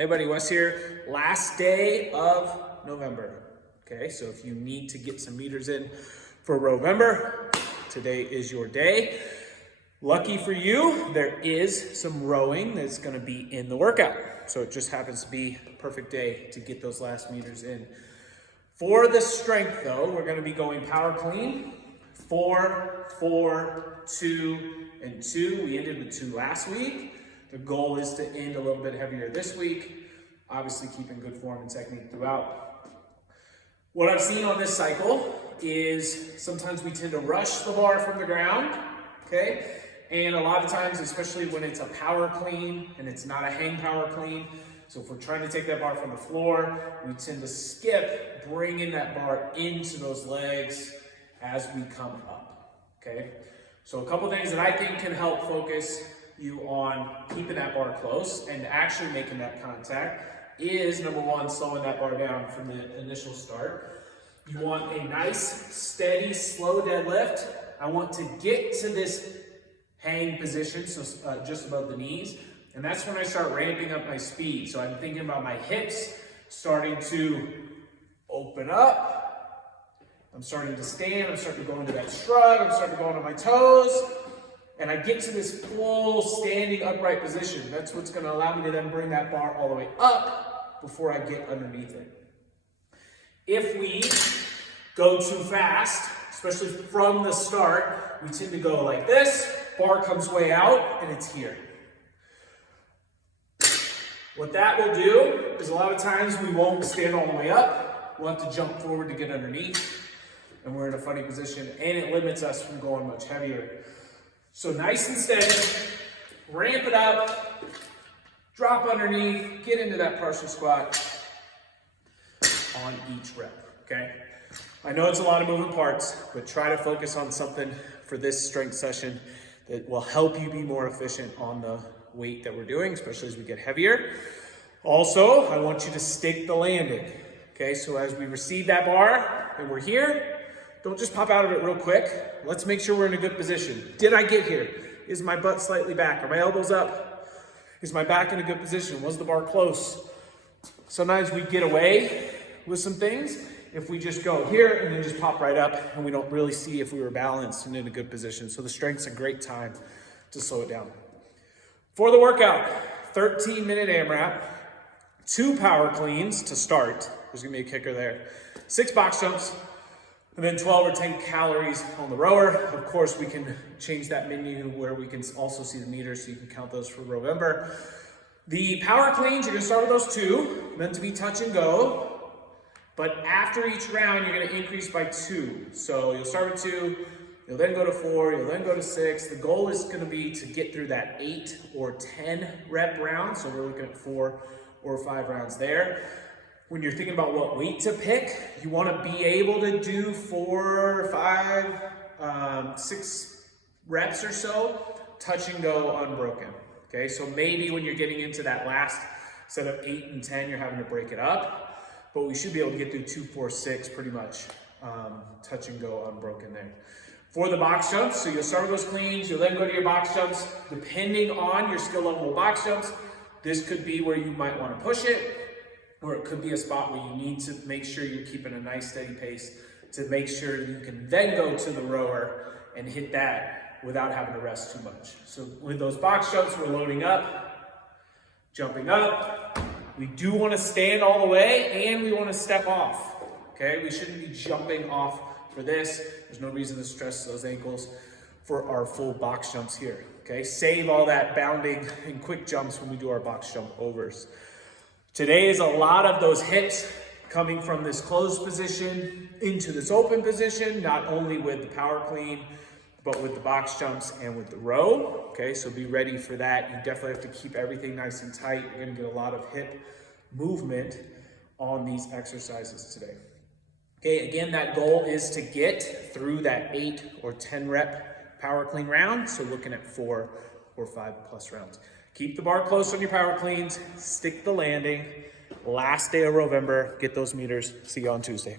Hey buddy, Wes here. Last day of November. Okay, so if you need to get some meters in for November, today is your day. Lucky for you, there is some rowing that's going to be in the workout. So it just happens to be a perfect day to get those last meters in. For the strength though, we're going to be going power clean. 4, 4, 2, and 2. We ended with 2 last week. The goal is to end a little bit heavier this week, obviously keeping good form and technique throughout. What I've seen on this cycle is sometimes we tend to rush the bar from the ground, okay? And a lot of times, especially when it's a power clean and it's not a hang power clean, so if we're trying to take that bar from the floor, we tend to skip bringing that bar into those legs as we come up, okay? So a couple things that I think can help focus you on keeping that bar close and actually making that contact is, number one, slowing that bar down from the initial start. You want a nice, steady, slow deadlift. I want to get to this hang position, so just above the knees, and that's when I start ramping up my speed. So I'm thinking about my hips starting to open up. I'm starting to stand, I'm starting to go into that shrug, I'm starting to go onto my toes. And I get to this full standing upright position. That's what's going to allow me to then bring that bar all the way up before I get underneath it. If we go too fast, especially from the start, we tend to go like this, bar comes way out, and it's here. What that will do is a lot of times we won't stand all the way up. We'll have to jump forward to get underneath, and we're in a funny position, and it limits us from going much heavier. So nice and steady, ramp it up, drop underneath, get into that partial squat on each rep, okay? I know it's a lot of moving parts, but try to focus on something for this strength session that will help you be more efficient on the weight that we're doing, especially as we get heavier. Also, I want you to stake the landing, okay? So as we receive that bar and we're here, don't just pop out of it real quick. Let's make sure we're in a good position. Did I get here? Is my butt slightly back? Are my elbows up? Is my back in a good position? Was the bar close? Sometimes we get away with some things if we just go here and then just pop right up and we don't really see if we were balanced and in a good position. So the strength's a great time to slow it down. For the workout, 13-minute AMRAP, 2 power cleans to start. There's gonna be a kicker there. 6 box jumps, and then 12 or 10 calories on the rower. Of course, we can change that menu where we can also see the meters so you can count those for November. The power cleans, you're gonna start with those 2, meant to be touch and go. But after each round, you're gonna increase by 2. So you'll start with 2, you'll then go to 4, you'll then go to 6. The goal is gonna be to get through that 8 or 10 rep round. So we're looking at 4 or 5 rounds there. When you're thinking about what weight to pick, you want to be able to do 4, 5, 6 reps or so, touch and go unbroken. Okay, so maybe when you're getting into that last set of 8 and 10, you're having to break it up, but we should be able to get through 2, 4, 6 pretty much, touch and go unbroken there. For the box jumps, so you'll start with those cleans, you'll then go to your box jumps. Depending on your skill level of box jumps, this could be where you might want to push it, or it could be a spot where you need to make sure you're keeping a nice steady pace to make sure you can then go to the rower and hit that without having to rest too much. So with those box jumps, we're loading up, jumping up. We do want to stand all the way and we want to step off, okay? We shouldn't be jumping off for this. There's no reason to stress those ankles for our full box jumps here, okay? Save all that bounding and quick jumps when we do our box jump overs. Today is a lot of those hips coming from this closed position into this open position, not only with the power clean, but with the box jumps and with the row. Okay, so be ready for that. You definitely have to keep everything nice and tight. You're gonna get a lot of hip movement on these exercises today. Okay, again, that goal is to get through that 8 or 10 rep power clean round. So looking at 4 or 5 plus rounds. Keep the bar close on your power cleans, stick the landing. Last day of November, get those meters. See you on Tuesday.